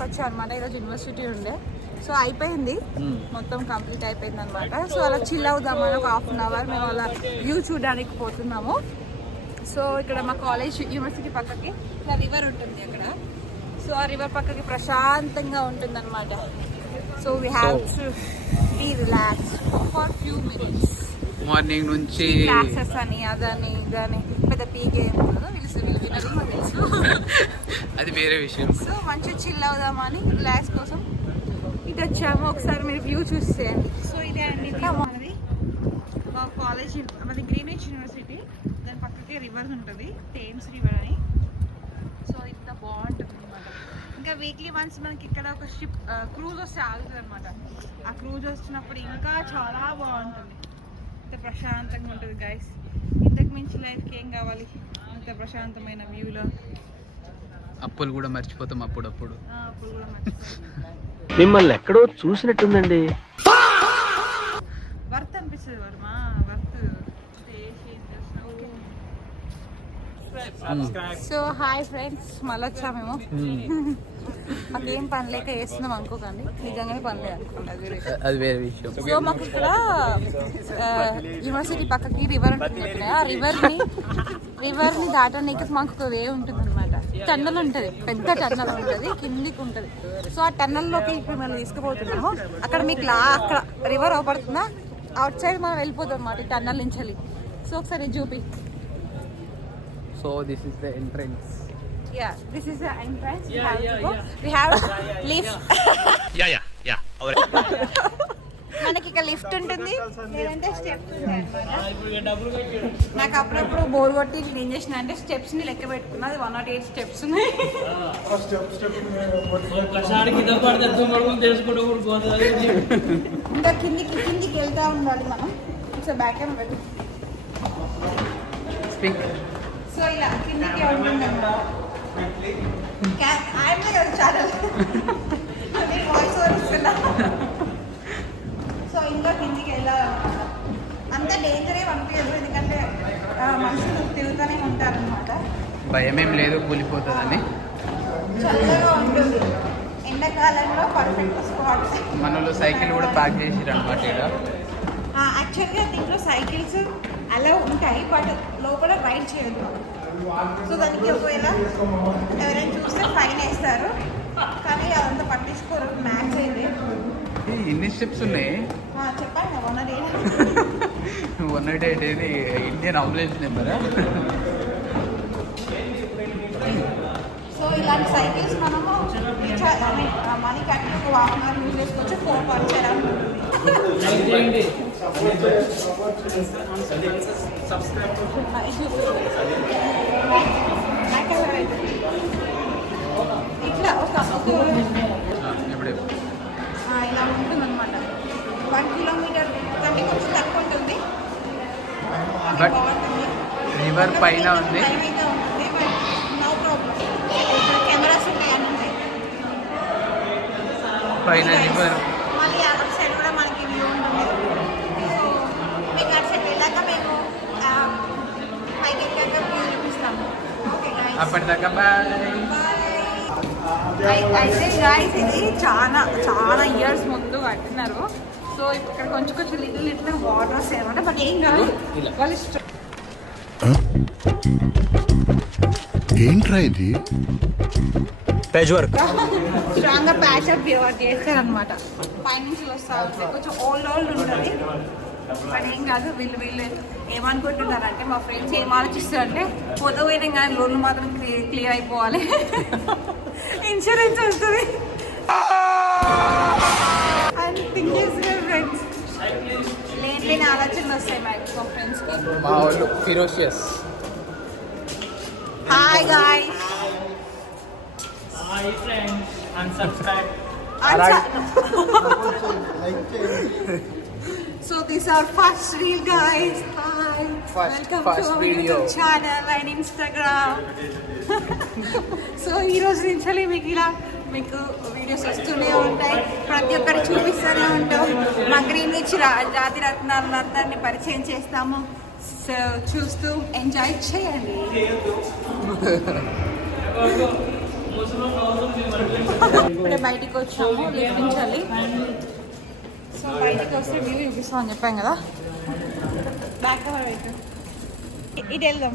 వచ్చా అనమాట. ఈరోజు యూనివర్సిటీ ఉండే, సో అయిపోయింది మొత్తం, కంప్లీట్ అయిపోయింది అనమాట. సో అలా చిల్ అవుదామని ఒక హాఫ్ అన్ అవర్ మేము అలా వ్యూ చూడడానికి పోతున్నాము. సో ఇక్కడ మా కాలేజ్ యూనివర్సిటీ పక్కకి ఇలా రివర్ ఉంటుంది అక్కడ. సో ఆ రివర్ పక్కకి ప్రశాంతంగా ఉంటుంది అనమాట. So we have to be relax for few minutes. Morning నుంచి క్లాసెస్ అని అదని ఇదని పెద్ద పీకే ఉండదు, వీళ్ళు వినరు మాకు తెలుసు, అది వేరే విషయం. సో మంచిగా చిల్ అవుదామని రిలాక్స్ కోసం ఇటు వచ్చాము. ఒకసారి మీరు వ్యూ చూసేయండి. సో ఇదే అండి మనది మా కాలేజ్, మాది గ్రీన్విచ్ యూనివర్సిటీ. దాని పక్కకి రివర్ ఉంటుంది, థేమ్స్ రివర్ అని. సో ఇంత బాగుంటుంది అనమాట. ఇంకా వీక్లీ వన్స్ మనకి ఇక్కడ ఒక షిప్ క్రూజ్ వస్తే ఆగుతుంది అనమాట. ఆ క్రూజ్ వచ్చినప్పుడు ఇంకా చాలా బాగుంటుంది, ఇంత ప్రశాంతంగా ఉంటుంది గైస్. ఇంతకు మించి లైఫ్కి ఏం కావాలి ఇంత ప్రశాంతమైన వ్యూలో. అప్పులు కూడా మర్చిపోతాం అప్పుడప్పుడు. అప్పుడు కూడా మర్చిపోతాం. మిమ్మల్ని ఎక్కడో చూసినట్టుందండి. వర్త్ అనిపిస్తుంది Varma, worth. So hi friends, మళ్ళీ వచ్చా మేము. మాకేం పని లేక వేస్తున్నాం అనుకోకండి, నిజంగానే పని లేదు అనుకోండి, అది వేరే విషయం. సో మాకు ఇక్కడ యూనివర్సిటీ పక్కకి రివర్ ఉంటుంది. ఆ రివర్ని దాటడానికి మాకు ఒక వే ఉంటుంది అనమాట. టన్నల్ ఉంటుంది, పెద్ద టన్నల్ ఉంటుంది, కిందికి ఉంటుంది. సో ఆ టన్నల్లోకి ఇప్పుడు మనం తీసుకుపోతున్నాము. అక్కడ మీకు అక్కడ రివర్ అవపడుతుందా, అవుట్ సైడ్ మనం వెళ్ళిపోతాం అన్నమాట ఈ టన్నల్ నుంచి వెళ్ళి. సో ఒకసారి చూపి. So this is the entrance. Yeah, this is the entrance. We have to go. We have lift. Yeah. మనకి ఇక్కడ లిఫ్ట్ ఉంటుంది, లేదంటే స్టెప్స్ ఉంటాయి. నాకు అప్పుడప్పుడు బోర్ కొట్టి క్లీన్ చేసిన అంటే స్టెప్స్ ని లెక్క పెట్టుకున్నా, అది 108 స్టెప్స్ ఉన్నాయి. ఇంకా కిందికి వెళ్తా ఉండాలి మనం. సో బ్యాక్ కెమెరా పెట్టు. సో ఇలా కిందికి ఉంటుంది అన్నమాట. సో ఇంకా కిందికి వెళ్ళాలన్నమాట. అంత డేంజరే అనిపించదు, ఎందుకంటే మనుషులు తిరుగుతూనే ఉంటారనమాట. భయమేం లేదు కూలిపోతుందని. చల్లగా ఉంటుంది, ఎండాకాలంలో పర్ఫెక్ట్ స్పాట్. మనలో సైకిల్ కూడా పార్క్ చేసిరు అనమాట ఇక్కడ. యాక్చువల్గా దీంట్లో సైకిల్స్ అలా ఉంటాయి, బట్ లోపల రైడ్ చేయదు. సో దానికి ఒకవేళ ఎవరైనా చూస్తే ఫైన్ వేస్తారు, కానీ అదంతా పట్టించుకోరు. మ్యాక్స్ అయితే ఎన్ని స్టెప్స్ ఉన్నాయి చెప్పండి. 108 ఇది ఇండియన్ అంబులెన్స్ నెంబరా? సో ఇలాంటి సైకిల్స్ మనము మనీ కట్టి ఒక 1 hour యూజ్ చేసుకోవచ్చు. 4 పంచర్ ఇట్లా ఇలా ఉంటుంది అనమాట. 1 kilometer కంటే కొంచెం తక్కువ ఉంటుంది, బట్ రివర్ పైన ఉంది. అయితే ఉంటుంది, బట్ నో ప్రాబ్లం. ఇక్కడ కెమెరాస్ ఉంటాయి అని ఉంటాయి పైన రివర్. మళ్ళీ అటు సైడ్ కూడా మనకి వ్యూ ఉంటుంది. సో మీకు అటు సైడ్ వెళ్ళాక మేము పైకి వెళ్ళాక వ్యూ చూపిస్తాము. ఓకే గైస్, అప్పటిదాకా బాయ్. అయితే గైస్ ఇది చాలా చాలా ఇయర్స్ ముందు కట్టినారు. సో ఇక్కడ కొంచెం లిటిల్ వాటర్ వస్తాయి అనమాట, బట్ ఏం కాదు, వాళ్ళు ఏంట్రా ఇది పేజ్ వర్క్ స్ట్రాంగ్ గా ప్యాచ్ అప్ చేస్తారు అనమాట. పైనుంచి వస్తా ఉంటాయి, కొంచెం ఓల్డ్ ఉంటుంది, బట్ ఏం కాదు. వీళ్ళు ఏమనుకుంటున్నారంటే, మా ఫ్రెండ్స్ ఏం ఆలోచిస్తారంటే, పోయినా కానీ లోన్లు మాత్రం క్లియర్ అయిపోవాలి, ఇన్సూరెన్స్ వస్తుంది అని థింక్ చేస్తున్నారు ఫ్రెండ్స్. లేని ఆలోచనలు వస్తాయి మ్యాక్సిమం ఫ్రెండ్స్కి. మా వాళ్ళు ferocious. Hi guys, hi friends, unsubscribe. So these are first reel guys. Hi. Welcome to our YouTube channel and Instagram. So ఈ రోజు నుంచి మీకు వీడియోస్ వస్తూనే ఉంటాయి, ప్రతి ఒక్కరికి చూపిస్తూనే ఉంటాం. మా గ్రీన్విచ్ జాతి రత్నాలను అందరినీ పరిచయం చేస్తాము. సో చూస్తూ ఎంజాయ్ చేయండి. ఇప్పుడే బయటికి వచ్చాము లేపించాలి. సో బయటికి వస్తే వ్యూ చూపిస్తామని చెప్పాం కదా. బ్యాక్ కవర్ అయితే ఇటు వెళ్దాం.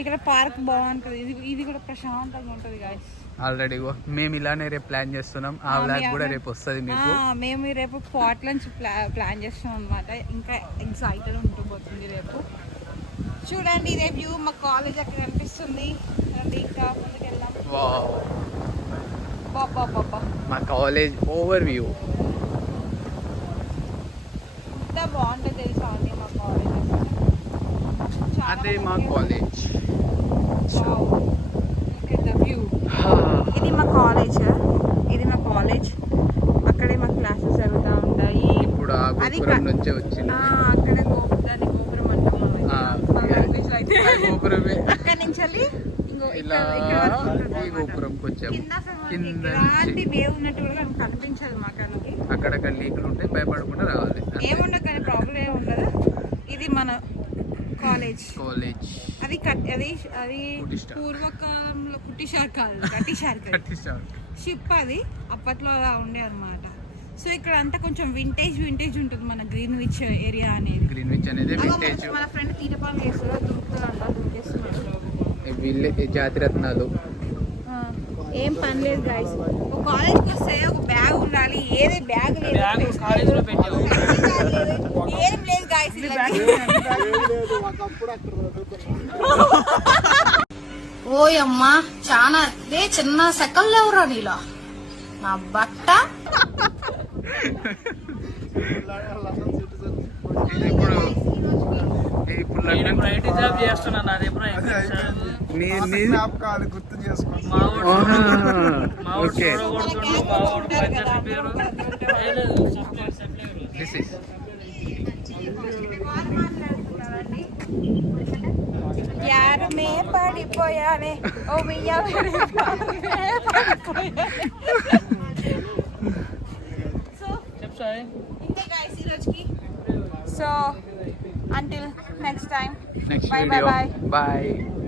ఇక్కడ పార్క్ బాగుంటుంది. ఇది కూడా ప్రశాంతంగా ఉంటుంది గాయస్. ఆల్రెడీ మేము ఇలానే రేపు ప్లాన్ చేస్తున్నాం. ఆ వ్లాగ్ కూడా రేపు వస్తుంది మీకు. మేము రేపు స్పాట్ లంచ్ ప్లాన్ చేస్తున్నాం అనమాట. ఇంకా ఎక్సైటెడ్ ఉండిపోతుంది రేపు. చూడండి ఇదే వ్యూ. మా కాలేజ్ అక్కడ కనిపిస్తుంది. ఇంకా ముందుకు వెళ్దాం. బాబా మా కాలేజ్ ఓవర్ వ్యూ ఎంత బాగుంటుంది తెలుసా అండి మా కాలేజ్. అదే మా కాలేజ్. వ్యూ ఇది మా కాలేజ్. అక్కడే మా క్లాసెస్ జరుగుతూ ఉంటాయి. ఇప్పుడు ఆ గోపురం నుంచే వచ్చింది. అక్కడ దాన్ని గోపురం అంటాం అయితే. గోపురమే. అక్కడి నుంచి వెళ్ళి ఇలా ఈ గోపురంకి వచ్చాము. కింద ఇలాంటి వేవ్ ఉన్నట్టు కూడా కనిపించదు మాకు. అక్కడక్కడ లీకులు ఉంటాయి, భయపడకుండా రావాలి. ఏముండదు కానీ ప్రాబ్లం ఏమి ఉండదు. ఇది మన కాలేజ్. అది పూర్వకాలంలో కుట్టిషార్ కాదు, కట్టిషార్ షిప్. అది అప్పట్లో అలా ఉండే అనమాట. సో ఇక్కడ అంతా కొంచెం వింటేజ్ ఉంటుంది మన గ్రీన్విచ్ ఏరియా అనేది. వింటేజ్. మన ఫ్రెండ్ తీటపాలు చేస్తారు, దొరికేస్తున్నారు. వీళ్ళే జాతిరత్నాలు. ఏం పని లేదు గాయస్. ఒక కాలేజ్కి వస్తే ఒక బ్యాగ్ ఉండాలి. ఏదే బ్యాగ్ లేదు, ఏం లేదు గాయస్. ఓయమ్మా చాలా చిన్న సెకల్ ఎవరా నీలో నా బట్ట. ఐటీ జాబ్ చేస్తున్నాను. అది ఎప్పుడు గుర్తు చేసుకో. యారు మే పడిపోయానే ఓ మియ్య సో ఇంతే గైస్ ఈ రోజుకి. So until next time, Next bye video. bye. Bye.